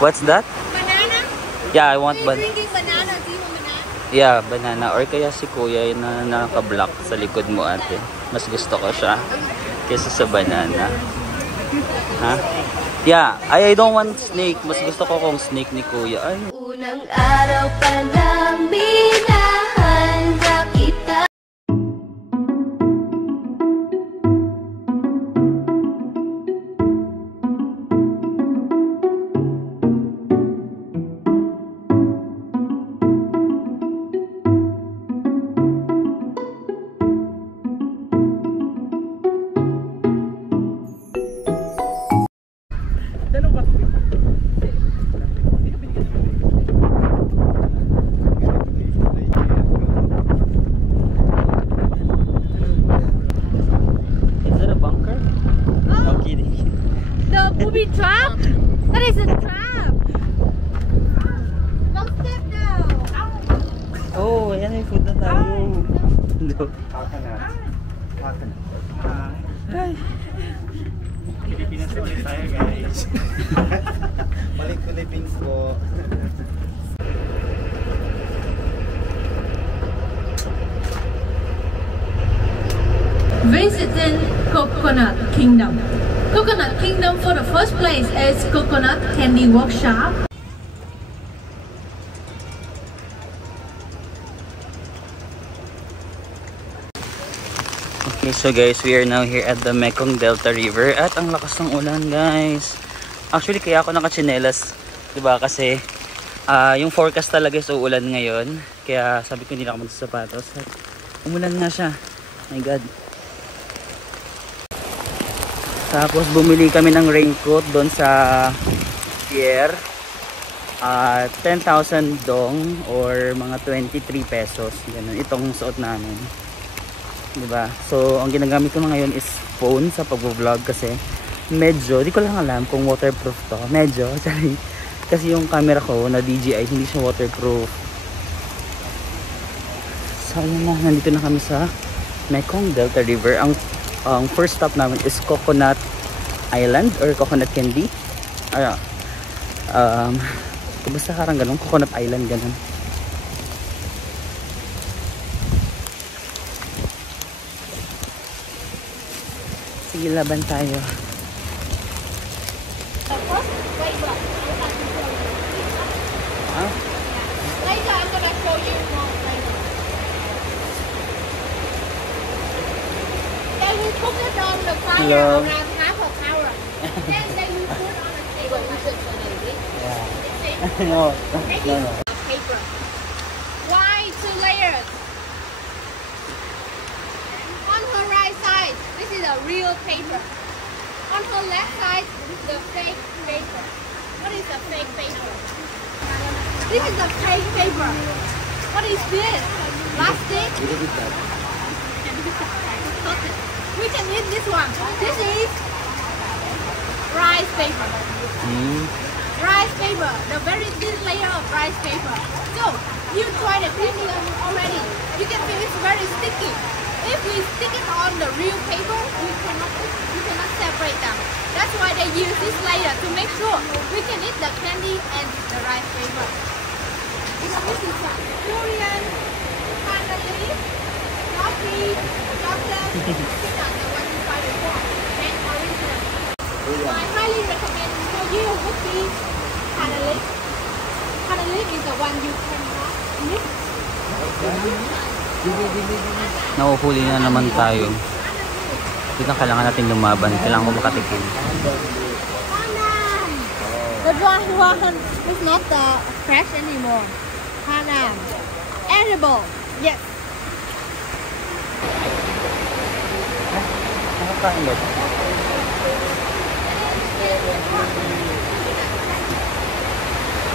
What's that? Banana? Yeah, I want Drinking banana. Do you want banana? Yeah, banana. Or kaya si kuya yun na naka-block sa likod mo ate. Mas gusto ko siya kaysa sa banana. Ha? Yeah, I don't want snake. Mas gusto ko kung snake ni kuya. Ay. Unang araw pa lang minahanda kita. Booby trap? That is a trap! Don't step now! Oh, ayan may food na tayo. Ay. Pilipinas ulit tayo guys. Balik Philippines po. Visiting Coconut Kingdom. Coconut Kingdom for the first place is Coconut Candy Workshop. Okay, so guys, we are now here at the Mekong Delta River at ang lakas ng ulan guys. Actually, kaya ako nakachinelas, 'di ba? Kasi yung forecast talaga is uulan ngayon. Kaya sabi ko hindi na ako magsasapatos. At umulan nga siya. My God. Tapos bumili kami ng raincoat doon sa pier. 10,000 dong or mga 23 pesos. Ganun itong suot namin. 'Di ba? So, ang ginagamit ko ngayon is phone sa pagvo-vlog kasi medyo, di ko lang alam kung waterproof to. Medyo, sorry. Kasi yung camera ko na DJI hindi siya waterproof. So, yun na, nandito na kami sa Mekong Delta River. Ang first stop namin is Coconut Island or Coconut Candy. Basta karang ganun, Coconut Island ganun. Sige, laban tayo. Huh? Later, I'm gonna show you more later. They will put it on the fire Hello. around half an hour. Then they will put on a table. Yeah. It's No. paper. Why 2 layers? On her right side, this is a real paper. On her left side, the fake paper. What is a fake paper? This is a fake paper. What is this? Plastic? We can eat this one. This is rice paper. Rice paper, the very thin layer of rice paper. So, you try the candy already. You can feel it's very sticky. If we stick it on the real paper, you cannot separate them. That's why they use this layer to make sure we can eat the candy and the rice paper. This is durian, banana leaf, coffee, chocolate, peanut, the one you tried before, and original. I highly recommend for you would be banana leaf. Banana leaf is the one you cannot mix. Nahuhuli na naman tayo. Dito kailangan natin lumaban. Kailangan ko makatikim. The dry one is not the fresh anymore. Panam. Edible. Yes. Nakakain ba?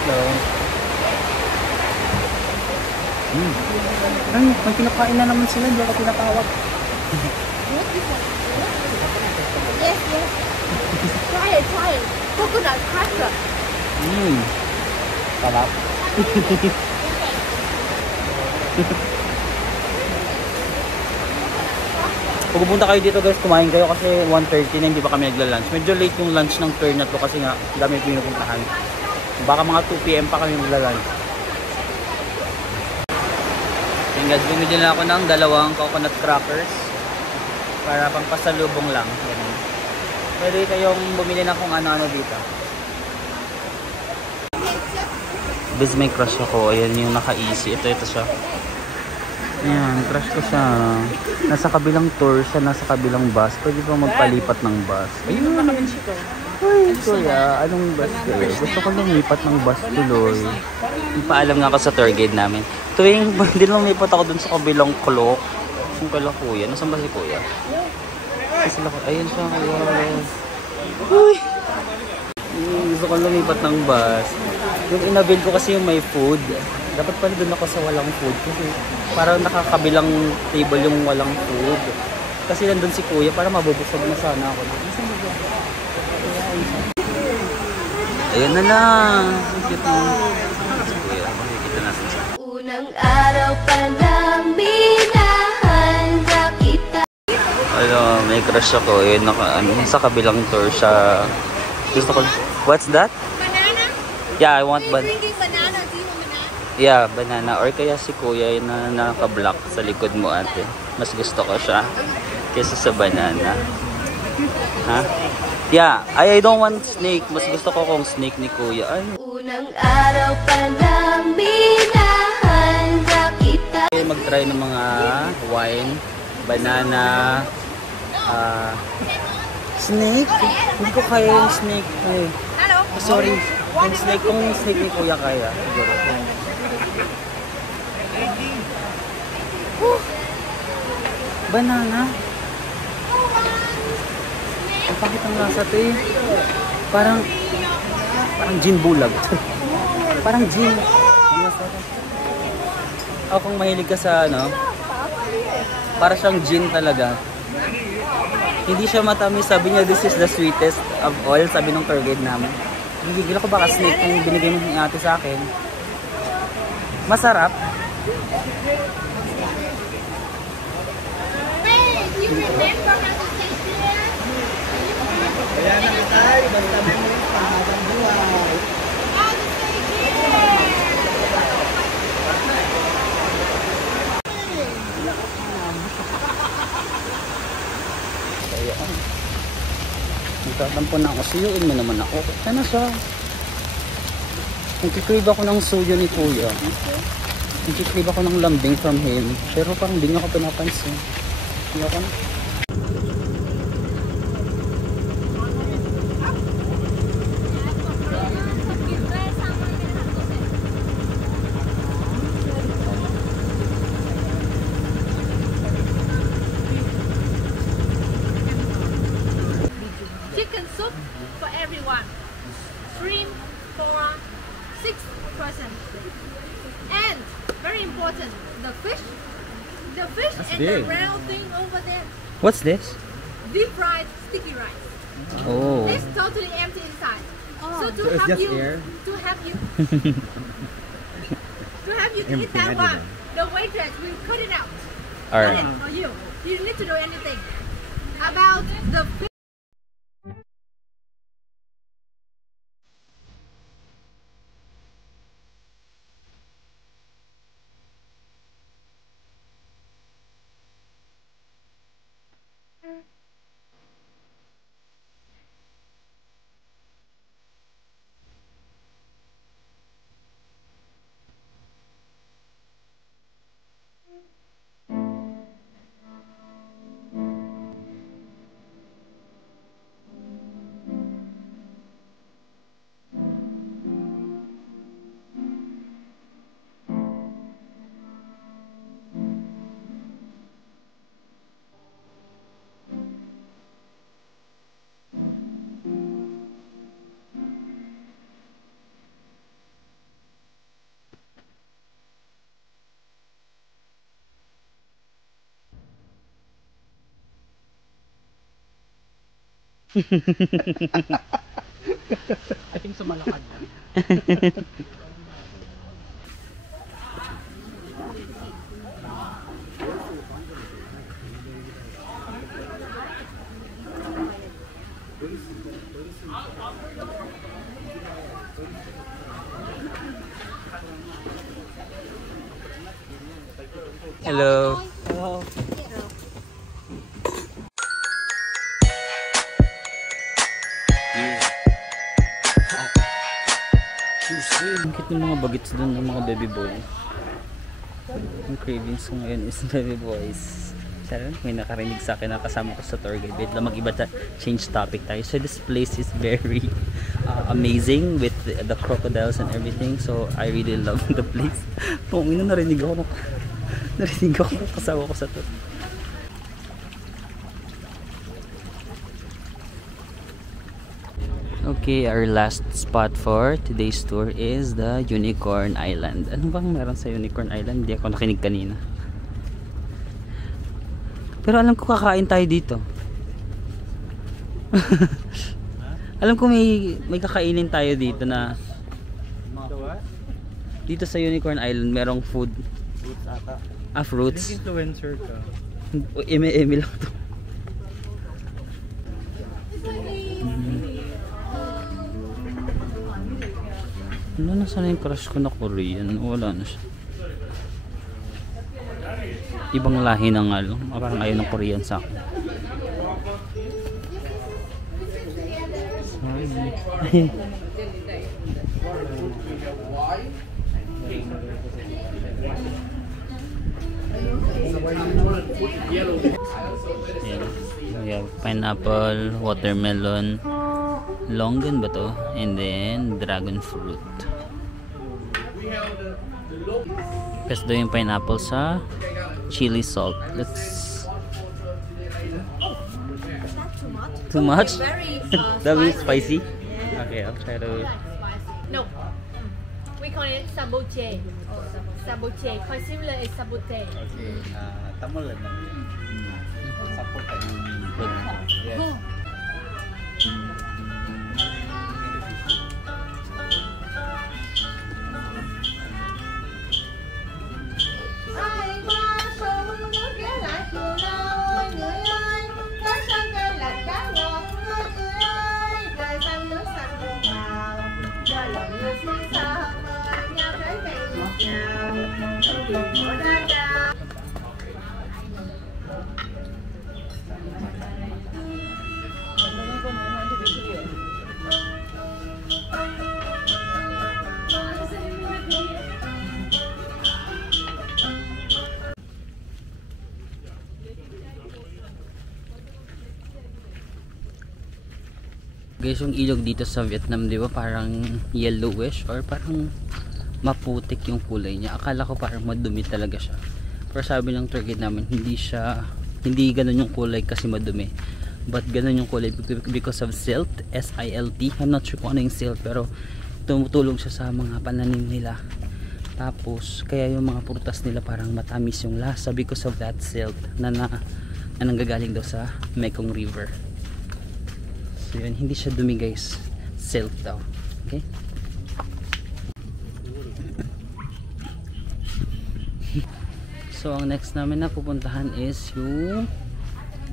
Hello. Ay, may kinakain na naman sila. Hindi ako tinatawag. Yes, yes. Try it, try it. Coconut cracker. Sarap. Pag pupunta kayo dito guys, kumain kayo kasi 1:30 na hindi pa kami nagla-lunch. Medyo late yung lunch ng tour na to kasi nga dami pinupuntahan. Baka mga 2 PM pa kami magla-lunch. Yung guys, bumili na ako ng 2 coconut crackers para pang pasalubong lang. Ganun. Pwede kayong bumili na kung ano-ano dito. Biz, may crush ako. Ayan yung naka-easy. Ito siya. Ayan, crush ko siya. Nasa kabilang tour siya, nasa kabilang bus. Pwede ba magpalipat ng bus? Ayun. Ay, kuya, anong bus kayo? Gusto ko lumipat ng bus tuloy. Paalam nga ako sa tour guide namin. Tuwing, hindi lumipat ako dun sa kabilang clock. Yung kala kuya. Nasaan ba si kuya? Ayun siya, kuya. Uy! Gusto ko lumipat ng bus. Yung inabil ko kasi yung may food. Dapat pala doon ako sa walang food kasi parang nakakabilang table yung walang food. Kasi nandun si kuya para mabubusog na sana ako. Ayun na lang. Cute mo. Si kuya, makikita natin siya. Unang araw pa lang minahanda kita. May crush ako. Ayun, sa kabilang tour siya. Gusto ko. What's that? Banana? Yeah, I want banana. Drinking banana. Do you want banana? Yeah, banana. Or kaya si kuya yun na naka-block sa likod mo ate. Mas gusto ko siya kaysa sa banana. Ha? Yeah, I don't want snake. Mas gusto ko kung snake ni kuya. Ay. Unang araw pa lang minahanda kita. Mag-try ng mga wine, banana, snake. Hindi ko kaya yung snake. Ay. Hello? Sorry. Yung snake, kung snake ni kuya kaya. Siguro. Banana. Ang pakit ang lasa to eh. Parang gin bulag. Parang gin. Hindi masarap. O kung mahilig ka sa ano, para siyang gin talaga. Hindi siya matamis. Sabi niya, this is the sweetest of all. Sabi nung tour guide namin. Gigigil ako baka snake kung binigay mo ni ate sa akin. Masarap. Hey, you remember how to say here? Kaya na tayo, basta memories pa habang buhay. How to say here? Ayan. Nagtatampo na ako. Suyuin mo naman ako. Sana siya. Nagkikrave ako ng suyo ni kuya. Nagkikrave ako ng lambing from him. Pero parang hindi niya ako pinapansin. Hindi ako na. Chicken soup for everyone. Shrimp for 6 persons. And very important, the fish and big. the round thing over there, What's this? deep fried sticky rice. Oh. It's totally empty inside. So to So it's have just you air? to have you to eat that Empty, one, the waitress will cut it out. Cut Alright. it for you. You don't need to do anything. About the fish. I think sumalakad na. Hello. Hello. Ang cute ng mga bagets dun ng mga baby boy. Ang cravings ko ngayon is baby boys. Sarang may nakarinig sa akin na kasama ko sa tour guide. Wait lang, mag-iba change topic tayo. So this place is very amazing with the crocodiles and everything. So I really love the place. Kung narinig ako kasama ko sa tour. Okay, our last spot for today's tour is the Unicorn Island. Ano bang meron sa Unicorn Island? Hindi ako nakinig kanina. Pero alam ko kakain tayo dito. Alam ko may kakainin tayo dito na dito sa Unicorn Island merong food. Fruits ata. Fruits. Influencer ka. Eme lang to. Ano na sana yung crush ko na Korean? Wala na siya. Ibang lahi na nga lang. Parang ayaw ng Korean sa akin. Sorry. Yeah. We have pineapple, watermelon, longan ba to? And then dragon fruit. Pesto yung pineapple sa chili salt. Let's. Too much? Very That will be spicy. Okay, I'll try to. No. We call it sabote. Sabote. Quite similar is sabote. Okay. Tamol lang. Support tayo. Yes. Ai qua sông nước ghé lại chiều nào ơi người ơi, tới sân cây là cá ngọt ơi người ơi, trời xanh nước xanh muôn màu, giờ lòng người xuyên xa ơi nhau thấy cây ngọt ngào, trong lòng của ra cha. Guys, yung ilog dito sa Vietnam, di ba, parang yellowish or parang maputik yung kulay niya. Akala ko parang madumi talaga siya. Pero sabi ng tour guide namin, hindi ganun yung kulay kasi madumi. But ganun yung kulay because of silt, S-I-L-T. I'm not sure kung ano yung silt, pero tumutulong siya sa mga pananim nila. Tapos, kaya yung mga prutas nila parang matamis yung lasa because of that silt na nanggagaling daw sa Mekong River. So yun, hindi siya dumi guys, silt daw. Okay? So ang next namin na pupuntahan is yung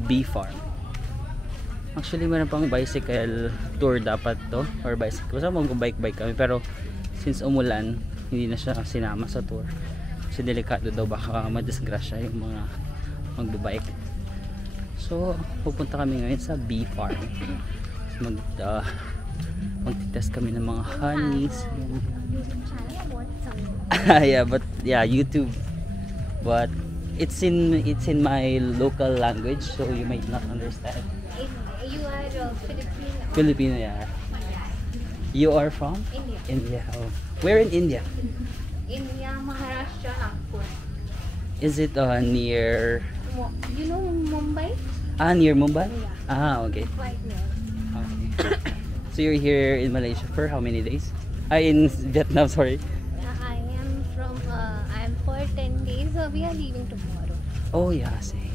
bee farm. Actually meron pang bicycle tour dapat to, or bicycle, basta mag-bike kami, pero since umulan hindi na siya sinama sa tour kasi delikado daw, baka madisgrasya yung mga mag-bike. So pupunta kami ngayon sa bee farm. Magtitest kami ng mga honeys. Yeah, but yeah, YouTube, but it's in my local language, so you might not understand. You are Filipino. Filipino, yeah. You are from India. India. Oh. Where in India? India, Maharashtra, Nagpur. Is it near You know Mumbai? near Mumbai? Yeah. Okay. Quite near. Okay. So you're here in Malaysia for how many days? In Vietnam, sorry. I am for 10 days, so we are leaving tomorrow. Oh yeah, same.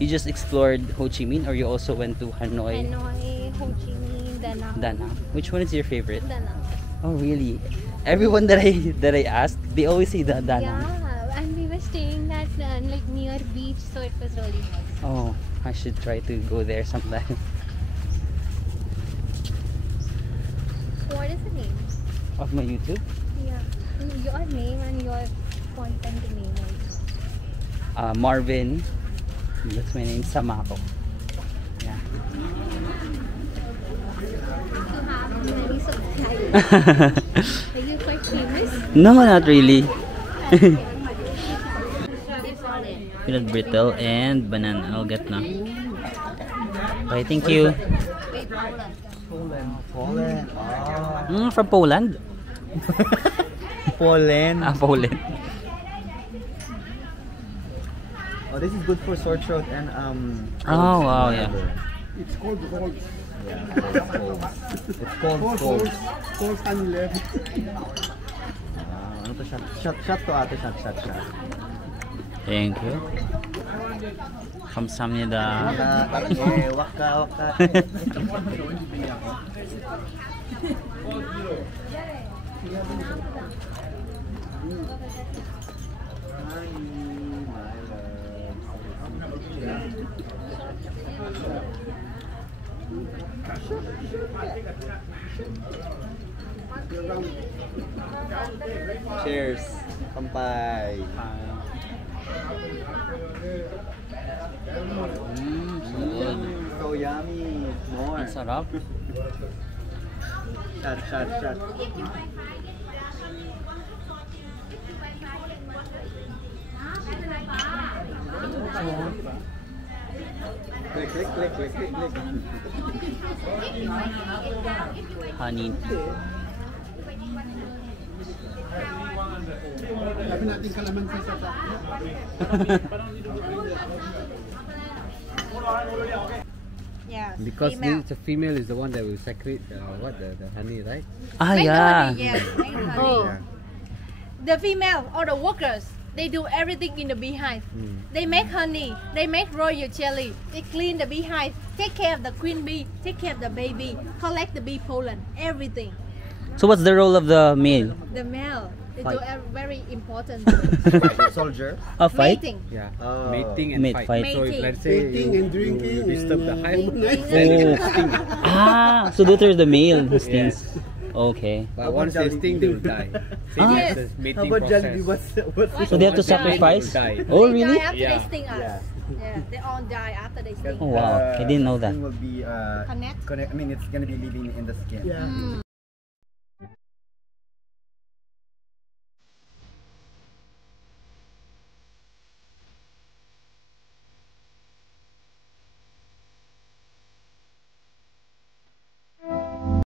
You just explored Ho Chi Minh, or you also went to Hanoi? Hanoi, Ho Chi Minh, Da Nang. Da Nang. Which one is your favorite? Da Nang. Oh really? Everyone that I asked, they always say Da Nang. Yeah, and we were staying at like near beach, so it was really nice. Oh, I should try to go there sometime. What is the name? Of my YouTube? Yeah, your name and your important name also. Marvin. That's my name, Samako. Yeah. You have many subscribers. Are you quite famous? No, not really. It's Peanut brittle and banana. I'll get na. Okay, thank you. Poland. Oh. From Poland? Poland. Poland. Oh, this is good for sore throat and Oh, wow, yeah. It's called cold. Yeah, it's cold. It's cold. Cold honey left. Ano to? Shot to ate. Shot. Thank you. 감사합니다. Waka. Cheers. Kampai. So yummy. More. Ang sarap. Shot. Click. Honey. Sabi natin kalamansi sa top. Yes. Because female. the female is the one that will secrete the honey, right? Make the Yeah. honey, yes. Make the honey. The female or the workers, they do everything in the beehive. They make honey, they make royal jelly, they clean the beehive, take care of the queen bee, take care of the baby, collect the bee pollen, everything. So what's the role of the male? The male, they do a very important Soldier. A fight? mating. Yeah. Oh. Mating and Mate fight. fight. So if Mating. let's say Eating and drinking you disturb the and, hive, Oh. So there's the male who stings. Okay. but once they sting, they will die. Same Ah. as the How mating about process. Jollibee? What's So they have to Once they die, sacrifice? they will die. Oh, They really? die after Yeah. they sting us. Yeah, they all die after they sting Oh, us. wow. I didn't know that. Will be Connect. I mean, it's gonna be living in the skin. Yeah.